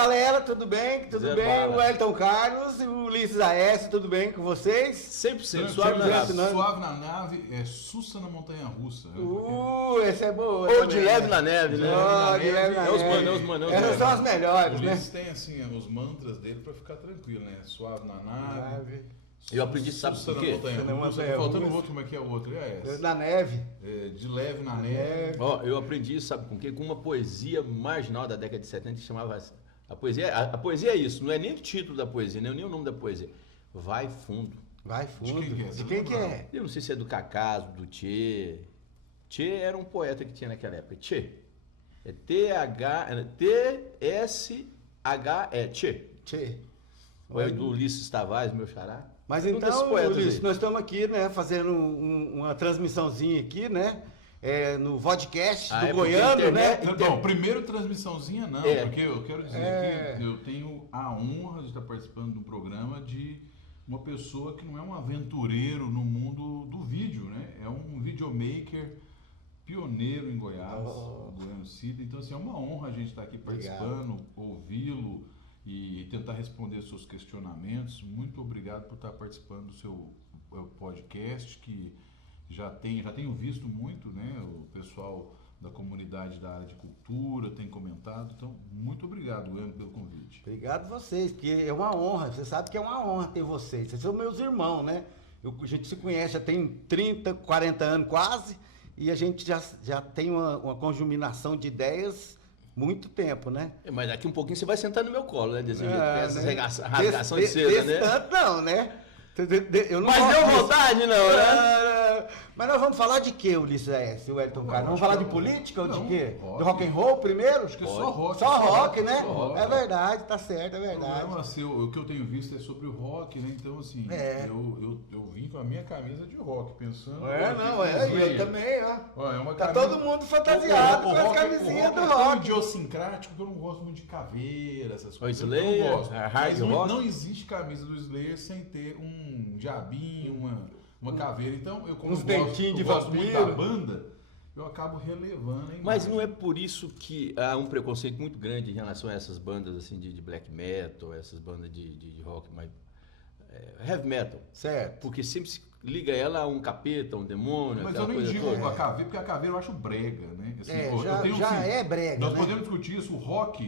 galera, tudo bem? Tudo Zé bem? Bala. O Elton Carlos e o Ulisses Aécio, tudo bem com vocês? 100% suave na nave. Suave na nave, Sussa na montanha russa. Esse é boa. Ou também, de leve na neve, né? De leve na É os neve. manos, os manos. Essas são as O melhores, né? Ulisses tem assim os mantras dele pra ficar tranquilo, né? Suave na nave. Eu aprendi, sabe Sussa por quê? na montanha Sussa na russa. montanha Tá faltando russa. outro, como é que é o outro? É esse. Na neve. De leve na neve. Ó, eu aprendi isso, sabe com quê? Com uma poesia marginal da década de 70 que chamava... A poesia é isso, não é nem o título da poesia, nem o nome da poesia. Vai fundo. Vai fundo. De quem que é? De quem que é? Eu não sei se é do Cacaso, do Tchê. Tchê era um poeta que tinha naquela época. Tchê. É T-S-H-E, Tchê. Tchê. Ou é do Ulisses Tavares, meu xará. Mas Um desses então, poetas Ulisses, aí. nós estamos aqui, né, fazendo uma transmissãozinha aqui, né? No vodcast Ah, do é porque Goiano, internet- né? Bom, primeiro transmissãozinha não, É. porque eu quero dizer que eu tenho a honra de estar participando do programa de uma pessoa que não é um aventureiro no mundo do vídeo, né? É um videomaker pioneiro em Goiás, o Goiano Cida. Então, assim, é uma honra a gente estar aqui participando, ouvi-lo e tentar responder seus questionamentos. Muito obrigado por estar participando do seu podcast, que já tenho visto muito, né? O pessoal da comunidade da área de cultura tem comentado. Então, muito obrigado, Goiano, pelo convite. Obrigado vocês, porque é uma honra. Você sabe que é uma honra ter vocês. Vocês são meus irmãos, né? A gente se conhece já tem 30, 40 anos quase, e a gente já tem uma conjuminação de ideias muito tempo, né? Mas daqui um pouquinho você vai sentar no meu colo, né? Desse jeito, com essas né? rasgações de seda, né? Tanto não, né? Eu não Mas gosto deu disso. vontade, não, né? Mas nós vamos falar de quê, Ulisses Aécio, o Elton Carlos? Vamos falar de política ou de Não, quê? rock. De rock and roll primeiro? Acho que é só rock. Só rock, né? Só rock. É verdade, tá certo, é O verdade. programa seu, o que eu tenho visto é sobre o rock, né? Então, assim, eu vim com a minha camisa de rock, pensando... E eu também, ó. Ó, é uma Tá camisa- todo mundo fantasiado com as rock- camisinhas o do rock é tão rock. idiosincrático que eu não gosto muito de caveira, essas coisas. Slayer, eu não gosto. hard Mas não, rock. não existe camisa do Slayer sem ter um diabinho, uma caveira. Então, como Uns eu gosto, dentinhos de eu gosto muito vampiro. da banda, eu acabo relevando a imagem. Mas não é por isso que há um preconceito muito grande em relação a essas bandas assim de black metal, essas bandas de rock, mais heavy metal. Certo. Porque sempre se liga ela a um capeta, um demônio, Mas aquela eu não coisa indico toda. a caveira, porque a caveira eu acho brega, né? Assim, Já é brega, Nós né? podemos discutir isso. O rock,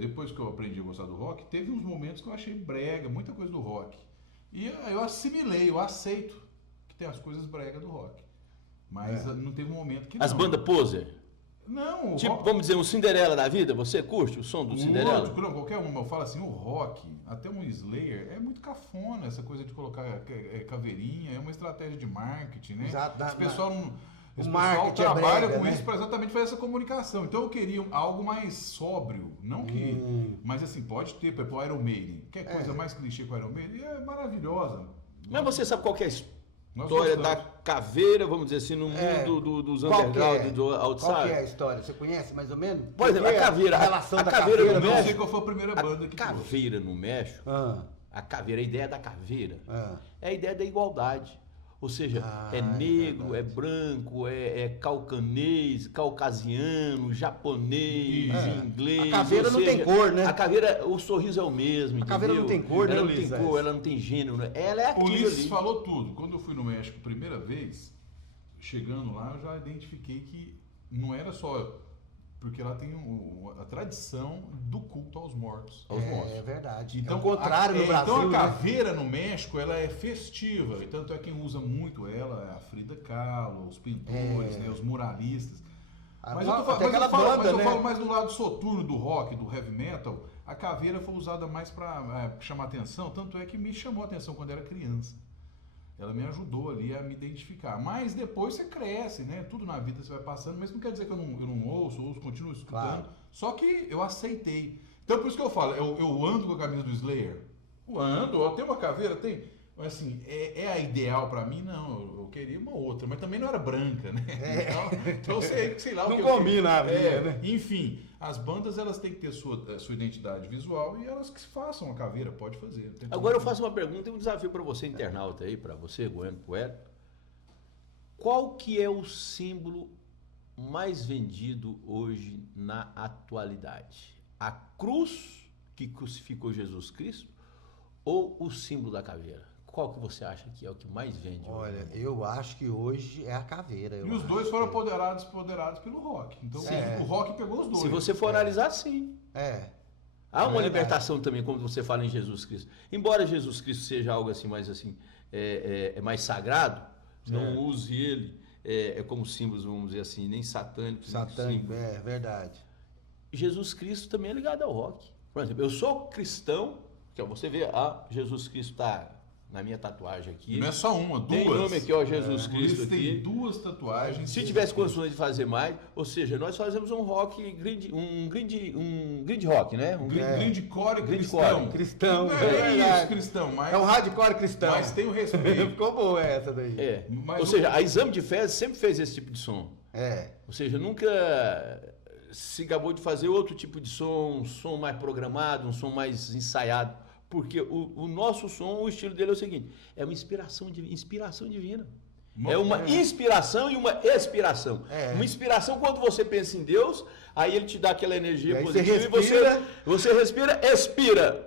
depois que eu aprendi a gostar do rock, teve uns momentos que eu achei brega, muita coisa do rock. E eu assimilei, eu aceito que tem as coisas bregas do rock. Mas não teve um momento que As não. bandas poser. Não, o Tipo, rock... vamos dizer, um Cinderela da vida, você curte o som do Cinderela? Lógico, não, qualquer uma. Eu falo assim, o rock, até um Slayer, é muito cafona essa coisa de colocar caveirinha, é uma estratégia de marketing, né? Exato, Esse pessoal não... Esse marketing pessoal trabalha brega, com né? isso para exatamente fazer essa comunicação. Então eu queria algo mais sóbrio, não que... Mas assim, pode ter, por exemplo, o Iron Maiden. Que coisa mais clichê com o Iron Maiden é maravilhosa. Mas você sabe qual que é a Nós história da gostamos. caveira, vamos dizer assim, no mundo dos Qual que underground, é? do Qual que é a outside? história? Você conhece mais ou menos? Por exemplo, Qual que é a caveira. A relação a da caveira caveira. no Eu não sei México. qual foi a primeira banda que trouxe. Caveira no México, Ah, a caveira, a ideia da caveira ah. é a ideia da igualdade. Ou seja, é negro, é branco, é caucanês, caucasiano, japonês, inglês. A caveira ou não seja, tem cor, né? A caveira, o sorriso é o mesmo. A caveira não entendeu? tem cor, né, Ela não tem Ulisses? cor, ela não tem gênero. Né? Ela é O aquilo Ulisses ali. falou tudo. Quando eu fui no México a primeira vez, chegando lá, eu já identifiquei que não era só... Porque lá tem a tradição do culto aos mortos. É verdade. Então, é o contrário no Brasil, então a né? caveira no México, ela é festiva. E tanto é quem usa muito ela, é a Frida Kahlo, os pintores, né, os muralistas. Mas eu Até aquela banda, né? falo mais do lado soturno do rock, do heavy metal. A caveira foi usada mais para chamar atenção. Tanto é que me chamou a atenção quando era criança. Ela me ajudou ali a me identificar. Mas depois você cresce, né? Tudo na vida você vai passando, mas não quer dizer que eu não ouço, continuo escutando. Claro. Só que eu aceitei. Então por isso que eu falo, eu ando com a camisa do Slayer. Eu ando, eu tenho uma caveira, tem. Mas assim, é a ideal pra mim? Não, eu queria uma outra, mas também não era branca, né? Então eu sei lá o Não que combina a vida, é, né? Enfim, as bandas elas têm que ter sua identidade visual e elas que se façam a caveira, pode fazer. não tem Agora eu problema. faço uma pergunta e um desafio para você, internauta aí, para você, Goiano Poeta. Qual que é o símbolo mais vendido hoje na atualidade? A cruz que crucificou Jesus Cristo ou o símbolo da caveira? Qual que você acha que é o que mais vende? Olha, eu acho que hoje é a caveira. E os dois foram apoderados pelo rock. Então o rock pegou os dois. Se você for analisar, sim. Há uma libertação também, quando você fala em Jesus Cristo. Embora Jesus Cristo seja algo assim mais assim, mais sagrado, não use ele como símbolos, vamos dizer assim, nem satânico. Satânico, é verdade. Jesus Cristo também é ligado ao rock. Por exemplo, eu sou cristão, que você vê, Jesus Cristo está na minha tatuagem aqui. Não é só uma, duas. Tem nome aqui, ó, Jesus Cristo aqui. Tem duas tatuagens. Se tivesse condições de fazer mais, ou seja, nós fazemos um rock, um grind rock, né? Grindcore cristão. Cristão. É isso, cristão. Mas, é um hardcore cristão. Mas tem o respeito. Ficou boa essa daí. Ou seja, a Exame de Fezes sempre fez esse tipo de som. Ou seja, nunca se gabou de fazer outro tipo de som, um som mais programado, um som mais ensaiado. Porque o nosso som, o estilo dele é o seguinte, é uma inspiração divina. É uma inspiração e uma expiração. Uma inspiração quando você pensa em Deus, aí ele te dá aquela energia positiva e você respira,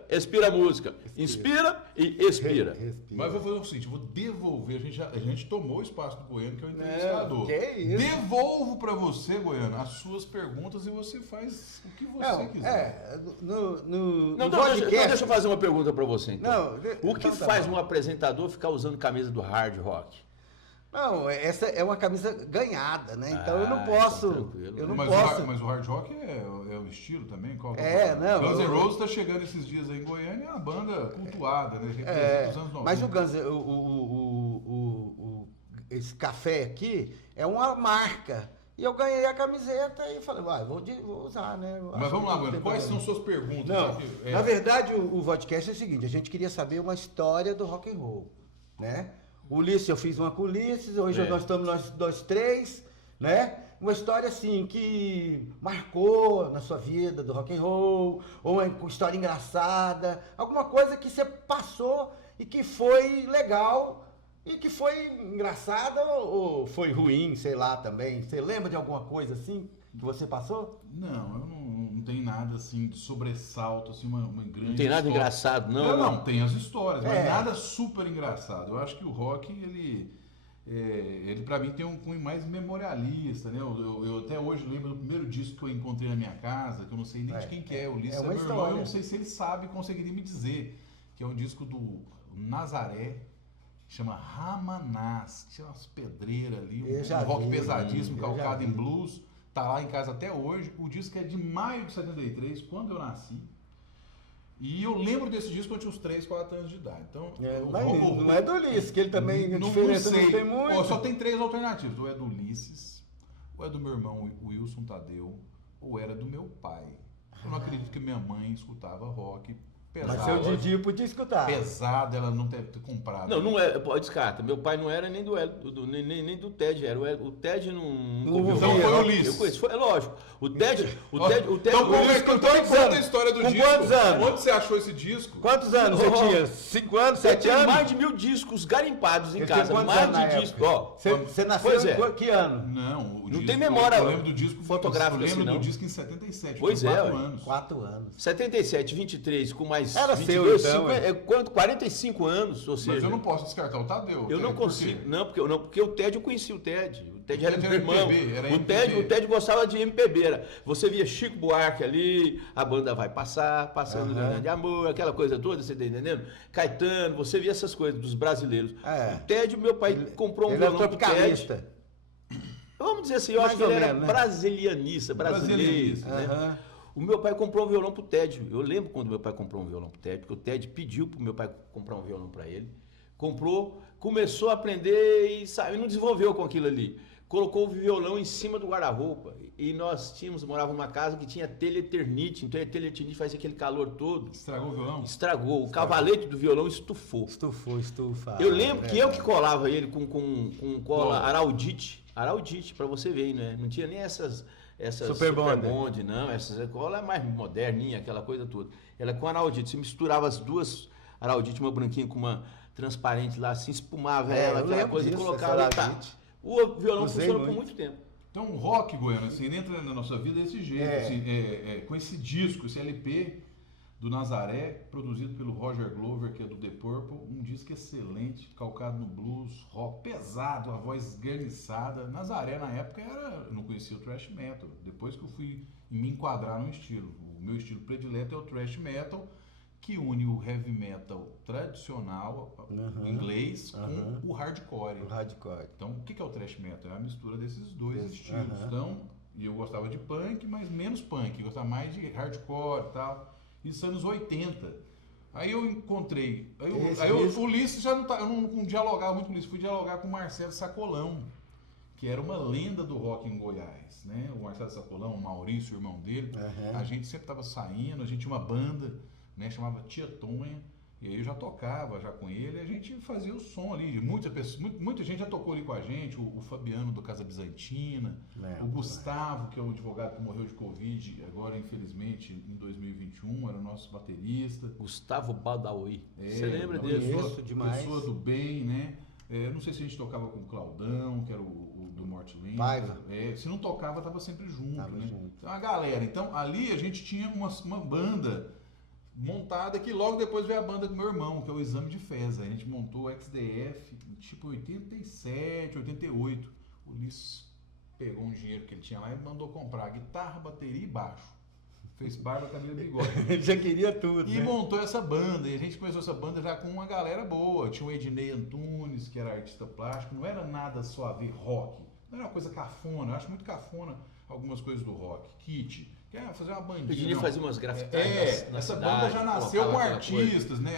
expira a música. Inspira e expira. Mas vou fazer o seguinte, vou devolver, a gente tomou o espaço do Goiano, que é o entrevistador. Que isso? Devolvo para você, Goiano, as suas perguntas e você faz o que você quiser. No podcast... deixa eu fazer uma pergunta para você, então. O que faz um apresentador ficar usando camisa do hard rock? Não, essa é uma camisa ganhada, né? Então eu não posso. Mas o hard rock é o estilo também? Guns N' Roses está chegando esses dias aí em Goiânia, é uma banda cultuada, né? Representa os anos 90. Mas o Guns, esse café aqui é uma marca. E eu ganhei a camiseta e falei, vou usar, né? Mas vamos lá, Goiânia, quais são suas perguntas? Não, na verdade, o podcast é o seguinte, a gente queria saber uma história do rock and roll, né? Ulisses, eu fiz uma com o Ulisses, hoje nós estamos nós três, né? Uma história assim que marcou na sua vida do rock and roll, ou uma história engraçada, alguma coisa que você passou e que foi legal e que foi engraçada ou foi ruim, sei lá também. Você lembra de alguma coisa assim que você passou? Não, eu não tenho nada assim de sobressalto, assim, uma grande Não tem nada história. engraçado, não? Não, tem as histórias, mas nada super engraçado. Eu acho que o rock, ele para mim tem um cunho mais memorialista, né? Eu até hoje lembro do primeiro disco que eu encontrei na minha casa, que eu não sei nem de quem que é. O Ulisses é meu irmão, eu não sei se ele sabe, conseguiria me dizer, que é um disco do Nazaré, que chama Ramanás, que tinha umas pedreiras ali, um rock pesadíssimo, calcado em blues. Tá lá em casa até hoje. O disco é de maio de 73, quando eu nasci. E eu lembro desse disco quando eu tinha uns 3, 4 anos de idade. Então, não é do Ulisses, que ele também, a diferença não tem muito. Só tem 3 alternativas. Ou é do Ulisses, ou é do meu irmão Wilson Tadeu, ou era do meu pai. Eu não acredito que minha mãe escutava rock pesado. Mas seu Didi podia escutar. Pesado, ela não ter comprado. Não é, descarta. Meu pai não era nem do Ted, era. O Ted não ouviu. Então foi o Ulisses. Eu conheço, é lógico. O Ted. Então conta a história do disco. Com quantos anos? Onde você achou esse disco? Quantos anos você tinha? 5 anos, 7 anos? Mais de 1000 discos garimpados em casa. Mais de discos. Você nasceu em que ano? Não tem memória. Eu lembro do disco fotográfico. Eu lembro do disco em 77. Pois é. 4 anos. 77, 23, com mais era 22, seu, então, 45 anos, ou seja... Mas eu não posso descartar o Tadeu. Eu não consigo, porque o Ted, eu conheci o Ted. O Ted era meu irmão. O Ted gostava de MPB. Você via Chico Buarque ali, a banda vai passando de amor, aquela coisa toda, você tá entendendo? Caetano, você via essas coisas dos brasileiros. O Ted, meu pai comprou um violão pro Ted. Vamos dizer assim, eu acho que ele era brasilianista, brasileiro, né? O meu pai comprou um violão pro Ted. Eu lembro quando meu pai comprou um violão pro Ted, porque o Ted pediu pro meu pai comprar um violão para ele. Comprou, começou a aprender e não desenvolveu com aquilo ali. Colocou o violão em cima do guarda-roupa. E nós morávamos numa casa que tinha telha eternite. Então a telha eternite faz aquele calor todo. Estragou o violão? Estragou. O cavalete do violão estufou. Estufa. Eu lembro que eu que colava ele com cola Araldite. Araldite, para você ver, né? Não tinha nem essas Super Bond, não. Essa cola é mais moderninha, aquela coisa toda. Ela com Araldite. Você misturava as duas Araldite, uma branquinha com uma transparente lá, assim, espumava ela, aquela coisa, e colocava. O violão funcionou por muito tempo. Então o rock, Goiano, assim, ele entra na nossa vida desse jeito, assim, com esse disco, esse LP, do Nazaré, produzido pelo Roger Glover, que é do The Purple, um disco excelente, calcado no blues, rock pesado, a voz esganiçada. Nazaré, na época, eu não conhecia o thrash metal. Depois que eu fui me enquadrar no estilo. O meu estilo predileto é o thrash metal, que une o heavy metal tradicional, inglês, com o hardcore. O hardcore. Então, o que é o thrash metal? É a mistura desses dois estilos. Então, e eu gostava de punk, mas menos punk. Eu gostava mais de hardcore e tal. Isso anos 80. Aí eu encontrei. O Ulisses já não tá. Eu não dialogava muito com o Ulisses, fui dialogar com o Marcelo Sacolão, que era uma lenda do rock em Goiás, né? O Marcelo Sacolão, o Maurício, o irmão dele. A gente sempre estava saindo, a gente tinha uma banda, né? Chamava Tia Tonha. E aí eu já tocava já com ele, a gente fazia o som ali. Muita gente já tocou ali com a gente, o Fabiano do Casa Bizantina, o Gustavo, que é um advogado que morreu de Covid, agora infelizmente em 2021, era o nosso baterista. Gustavo Badawi. Você lembra dele? Pessoa do bem, né? Não sei se a gente tocava com o Claudão, que era o do Morte Lenta. Paiva. Se não tocava, tava sempre junto, né? Então, a galera. Então, ali a gente tinha uma banda montada, que logo depois veio a banda do meu irmão, que é o Exame de Fezes. A gente montou o XDF tipo 87, 88. O Ulisses pegou um dinheiro que ele tinha lá e mandou comprar guitarra, bateria e baixo. Fez barba, cabelo e bigode. Ele já queria tudo, E montou essa banda. E a gente começou essa banda já com uma galera boa. Tinha o Ednei Antunes, que era artista plástico. Não era nada só a ver rock. Não era uma coisa cafona. Eu acho muito cafona algumas coisas do rock. Kit. Quer fazer uma bandinha. Eu queria fazer umas grafitagens na essa cidade, banda já nasceu com artistas, né?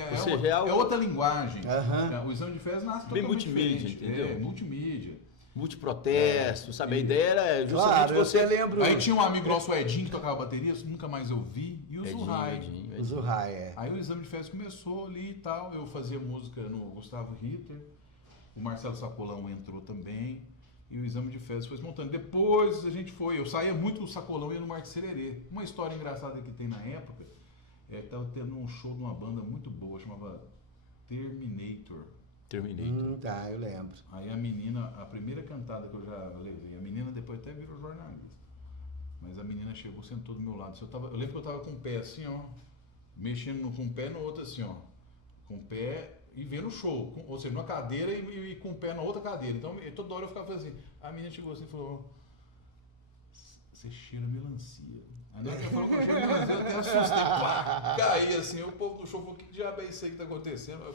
É outra linguagem. O Exame de Fezes nasce bem totalmente multimídia, diferente. entendeu? Multimídia. Multiprotesto, sabe? A ideia era justamente você lembra. Aí tinha um amigo nosso, o Edinho, que tocava bateria, nunca mais eu vi, e o Zurrai. O Zurrai, Aí o Exame de Fezes começou ali e tal, eu fazia música no Gustavo Ritter, o Marcelo Sacolão entrou também, e o Exame de Fezes foi se montando. Depois a gente eu saía muito do Sacolão e ia no Marco Sererê. Uma história engraçada que tem na época, que tava tendo um show de uma banda muito boa, chamava Terminator. Tá, eu lembro. Aí a menina, a primeira cantada que eu já levei, a menina depois até virou jornalista. Mas a menina chegou, sentou do meu lado. Eu lembro que eu tava com o pé assim, ó, mexendo com um pé no outro assim, ó. Com o pé e vendo o show. Ou seja, numa cadeira e com o pé na outra cadeira. Então, toda hora eu ficava fazendo assim. A menina chegou assim e falou: você cheira melancia. Aí na hora que ela falou que eu cheiro melancia, eu até assustei. Caí assim, o povo do show falou: que diabo é isso aí que tá acontecendo? Eu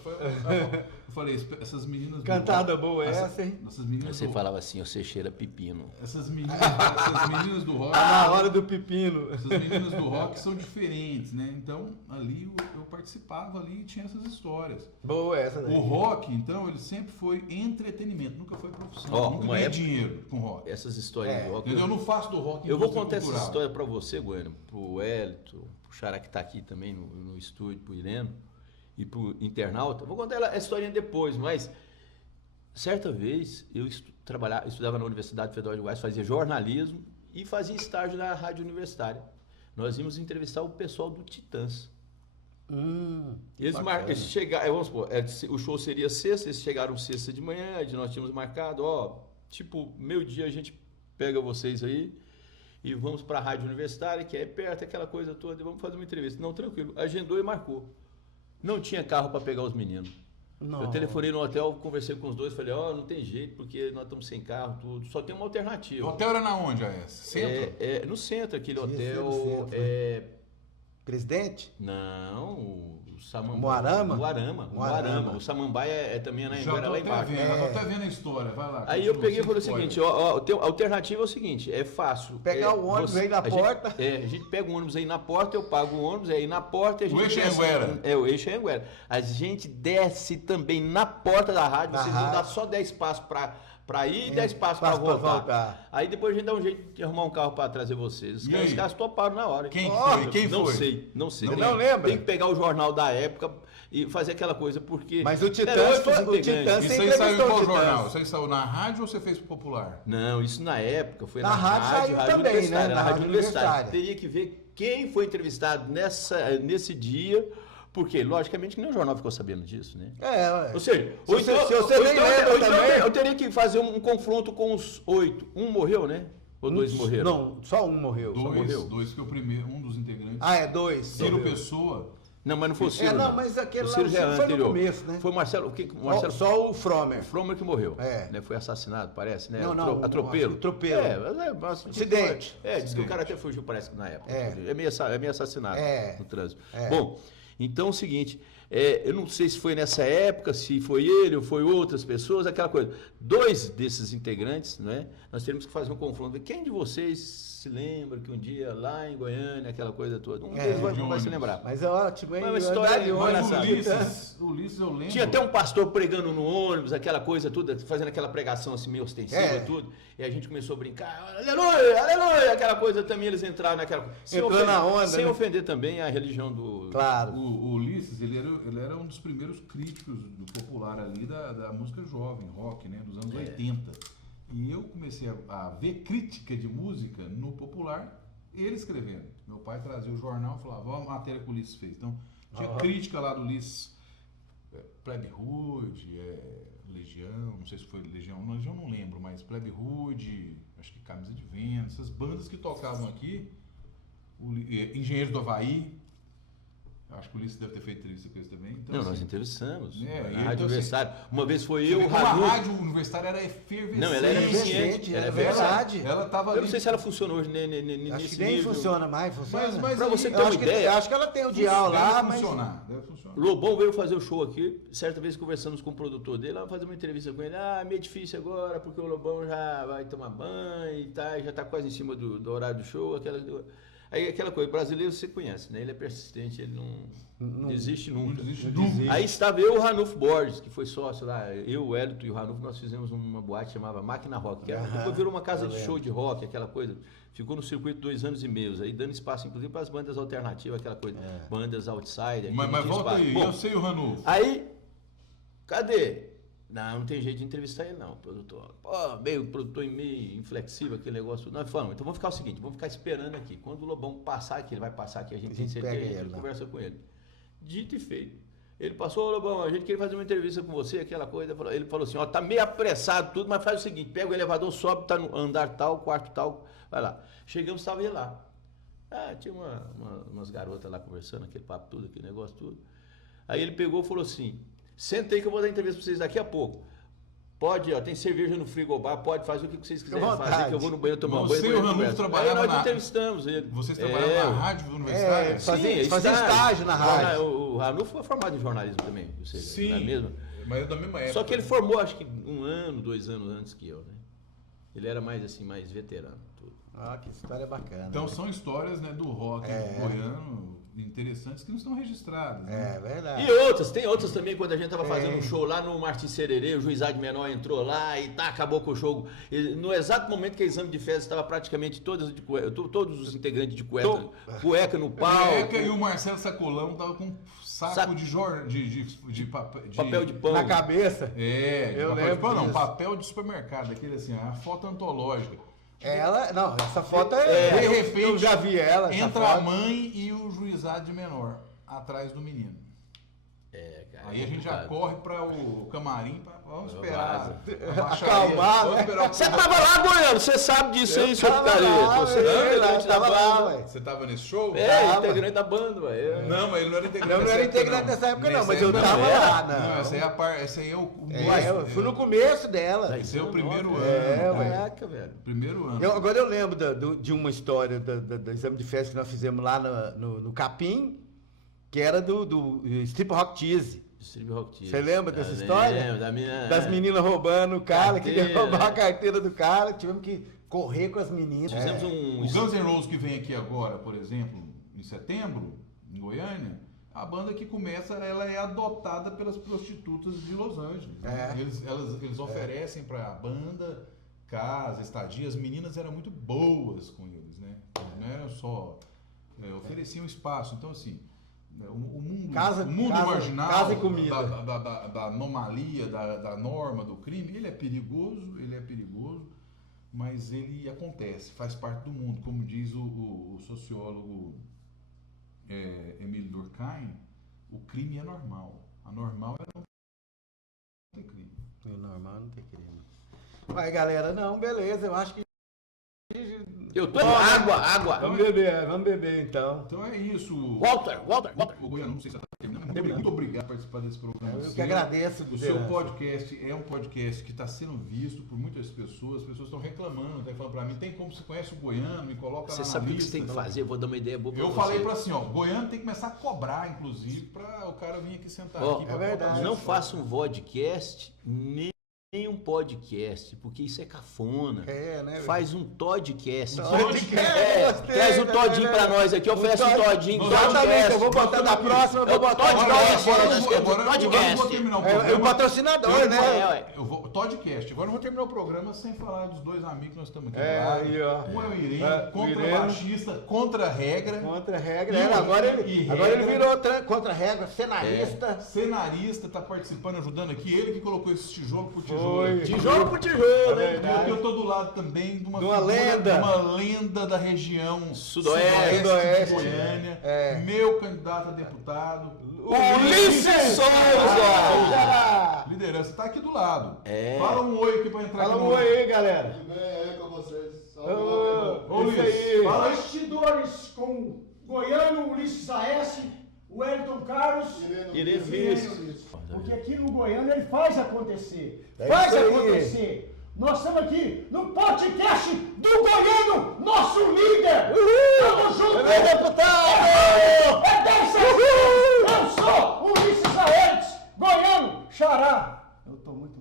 falei, essas meninas. Cantada boa essa, hein? Essas meninas você falava assim: você cheira pepino. Essas meninas do rock. Na hora do pepino. Essas meninas do rock são diferentes, né? Então, ali eu participava ali e tinha essas histórias. Boa essa daí. O rock, então, ele sempre foi entretenimento, nunca foi profissão. Nunca ganhei dinheiro com rock. Essas histórias do rock. Eu não faço do rock. Eu vou contar essa história pra você, Bueno, pro Hélito, pro Xará que tá aqui também no estúdio, pro Ireno e pro internauta. Vou contar a historinha depois, mas certa vez eu estudava na Universidade Federal de Goiás, fazia jornalismo e fazia estágio na Rádio Universitária. Nós íamos entrevistar o pessoal do Titãs. Eles chegaram, vamos supor, o show seria sexta, eles chegaram sexta de manhã, nós tínhamos marcado, tipo, meio-dia a gente pega vocês aí e vamos para a Rádio Universitária, que é perto, aquela coisa toda, e vamos fazer uma entrevista. Não, tranquilo, agendou e marcou. Não tinha carro para pegar os meninos. Não. Eu telefonei no hotel, conversei com os dois, falei, não tem jeito, porque nós estamos sem carro, tudo, só tem uma alternativa. O hotel era na onde, Centro? No centro, aquele hotel. Presidente? Não, o Samambaia. Moarama. O Samambaia também na Anguera, lá embaixo. Já tô até vendo a história, vai lá. Aí eu peguei e falei o seguinte, a alternativa é o seguinte, é fácil. Pegar o ônibus aí na porta. A gente pega o ônibus aí na porta, eu pago o ônibus, aí na porta a gente... O Eixo Anguera. O Eixo Anguera. A gente desce também na porta da rádio, vocês vão dar só 10 passos para ir e 10 passos para voltar. Aí depois a gente dá um jeito de arrumar um carro para trazer vocês. Os caras toparam na hora. Quem foi? Não sei. Não lembra? Tem que pegar o jornal da época e fazer aquela coisa, porque... Mas o Titãs isso aí saiu em qual jornal? Isso aí saiu na rádio ou você fez pro Popular? Não, isso na época foi na rádio também, né? Na Rádio Universitária. Teria que ver quem foi entrevistado nesse dia... Porque, logicamente, que nem o jornal ficou sabendo disso, né? Ou seja, se você nem lembra também... Eu teria que fazer um confronto com os 8. Um morreu, né? Ou dois morreram? Não, só um morreu. Dois que é o primeiro, um dos integrantes. Ah, é dois. Ciro Pessoa. Não, mas não foi o Ciro. não, mas aquele o lá Ciro já é foi anterior. no começo, né? Foi o Marcelo. Marcelo Só o Fromer. O Fromer que morreu. É. Né? Foi assassinado, parece, né? Não, atropelo. Atropelo. Acidente. Diz que o cara até fugiu, parece que na época. É. É meio assassinado no trânsito. É. Bom, então é o seguinte, eu não sei se foi nessa época, se foi ele ou foi outras pessoas, aquela coisa. Dois desses integrantes, né? Nós teremos que fazer um confronto. Quem de vocês se lembra que um dia lá em Goiânia, aquela coisa toda, um deles vai se lembrar. Mas é ótimo, hein? Mas uma história Mas o Ulisses eu lembro. Tinha até um pastor pregando no ônibus, aquela coisa toda, fazendo aquela pregação assim meio ostensiva e tudo. E a gente começou a brincar, aleluia, aleluia, aquela coisa também, eles entraram naquela coisa. Sem ofender também a religião do... Claro. O Ulisses, ele era um dos primeiros críticos do popular ali da música jovem, rock, né, dos anos 80. E eu comecei a ver crítica de música no popular, ele escrevendo. Meu pai trazia o jornal e falava, olha a matéria que o Ulisses fez. Então, tinha crítica lá do Ulisses, Plebe Rude, Legião, não sei se foi Legião não lembro, mas Plebe Rude, acho que Camisa de Vento, essas bandas que tocavam aqui, Engenheiros do Havaí. Acho que o Ulisses deve ter feito entrevista com eles também. Então, não, assim, nós entrevistamos. Na Rádio Universitário. Uma vez foi eu, o Ranulfo. A Ranulfo. Rádio Universitária era efervescente. Não, ela era eficiente. É verdade. Ela tava eu não sei se ela funciona hoje acho que nem nível. Funciona mais. Funciona. Mas pra você ter uma ideia... Acho que ela tem o dial lá, deve mas... Deve funcionar. Lobão veio fazer o show aqui. Certa vez conversamos com o produtor dele. Vamos fazer uma entrevista com ele. Meio difícil agora, porque o Lobão já vai tomar banho e tá, já tá quase em cima do horário do show. Aí aquela coisa, brasileiro você conhece, né? Ele é persistente, ele não desiste nunca. Aí estava eu e o Ranulfo Borges, que foi sócio lá. Eu, o Hélito e o Ranulfo, nós fizemos uma boate que chamava Máquina Rock. Que depois virou uma casa de show de rock, aquela coisa. Ficou no circuito 2 anos e meio, aí dando espaço, inclusive, para as bandas alternativas, aquela coisa. Bandas outsider. Mas volta aí, eu sei o Ranulfo. Aí, cadê? Não tem jeito de entrevistar ele não, produtor. Meio produtor meio inflexível, aquele negócio. Nós falamos, então vamos ficar o seguinte, vamos ficar esperando aqui. Quando o Lobão passar aqui, ele vai passar aqui, a gente tem certeza, a gente conversa com ele. Dito e feito. Ele passou, Lobão, a gente queria fazer uma entrevista com você, aquela coisa. Ele falou assim, tá meio apressado tudo, mas faz o seguinte, pega o elevador, sobe, tá no andar tal, quarto tal, vai lá. Chegamos, estava ele lá. Tinha umas garotas lá conversando, aquele papo tudo, aquele negócio tudo. Aí ele pegou e falou assim, senta aí que eu vou dar entrevista pra vocês daqui a pouco. Pode, tem cerveja no frigobar, pode fazer o que vocês quiserem fazer, que eu vou no banheiro tomar um banho. Você e o Ranulfo trabalhavam nós entrevistamos ele. Vocês trabalhavam na rádio universitária? Fazia estágio na rádio. O Ranulfo foi formado em jornalismo também, ou seja, sim, na mesma. Mas é da mesma época. Só que ele formou, acho que 1 ano, 2 anos antes que eu, né? Ele era mais assim, mais veterano. Tudo. Que história bacana. Então são histórias, né, do rock goiano interessantes que não estão registradas. Né? É verdade. E tem outras também, quando a gente estava fazendo um show lá no Martins Sererê, o juizado menor entrou lá e acabou com o show. No exato momento que o exame de fezes estava praticamente todos os integrantes de cueca no palco. E o Marcelo Sacolão estava com um saco de papel de pão. Na cabeça? Eu lembro. Papel de supermercado, aquele assim, a foto antológica. Essa foto de repente, eu já vi ela. Entra a mãe e o juizado de menor atrás do menino. Cara. Aí a gente já corre para o camarim, vamos esperar. Acalmar, né? Você tava lá, Goiano, você sabe disso aí, seu picareta. Você tava lá, ué. Você tava nesse show? Integrante da banda, ué. Não, mas ele não era integrante. Eu não era integrante nessa época, não, mas eu tava lá, não. Essa aí é o. Eu fui no começo dela. Esse é o primeiro ano. Caraca, velho. Primeiro ano. Agora eu lembro de uma história do exame de festa que nós fizemos lá no Capim, que era do Strip Rock Cheese. Você lembra dessa história? Lembro, das meninas roubando o cara, que queria roubar a carteira do cara, tivemos que correr com as meninas. Fizemos O Guns N' Roses que vem aqui agora, por exemplo, em setembro, em Goiânia, a banda que começa, ela é adotada pelas prostitutas de Los Angeles. Né? Eles oferecem para a banda casa, estadia. As meninas eram muito boas com eles, né? Não era só... ofereciam espaço. Então, assim... O mundo marginal, casa e comida. Da anomalia, da norma, do crime, ele é perigoso, mas ele acontece, faz parte do mundo. Como diz o sociólogo Emílio Durkheim, o crime é normal. A normal é não ter crime. O normal não ter crime. Vai, galera, beleza, eu acho que Eu tô água. Vamos beber então. Então é isso. Walter. O Goiano, não sei se está terminando. Muito obrigado por participar desse programa. Eu que agradeço. O seu podcast é um podcast que está sendo visto por muitas pessoas. As pessoas estão reclamando, estão falando para mim, tem como você conhece o Goiano, me coloca Você lá na sabe o que lista. você tem que fazer? Eu vou dar uma ideia boa pra Eu você. falei para assim, ó, o Goiano tem que começar a cobrar, inclusive, para o cara vir aqui sentar aqui. É verdade. Não faça um vodcast, nem um podcast, porque isso é cafona. Né? Faz um Toddcast. Gostei, Traz um todinho pra nós aqui, oferece um todinho. Exatamente, eu vou botar na próxima, eu vou botar Agora eu vou terminar o programa. É o patrocinador, né? Toddcast. Agora eu vou terminar o programa sem falar dos dois amigos que nós estamos aqui. Aí, ó. Um é o Irene, contrabaixista, contra a regra. Contra a regra. Agora ele virou contra a regra, cenarista. Cenarista, tá participando, ajudando aqui. Ele que colocou esse tijolo por tijolo. Tijolo por tijolo, hein? E eu tô do lado também de uma lenda da região sudoeste de Goiânia. Meu candidato a deputado. Ulisses Souza! Liderança, tá aqui do lado. Fala um oi aqui pra entrar aqui. Fala um oi aí, galera. Tudo bem aí com vocês? Ô, Ulisses, fala aí. Bastidores com Goiano, Ulisses Aécio, Wellington Carlos Irene Vinícius. Porque aqui no Goiano ele faz acontecer. Faz acontecer. Nós estamos aqui no podcast do Goiano, nosso líder. Tamo junto. Deputado! É 10 segundos. Eu sou Ulisses Aécio, Goiano, Xará. Eu tô muito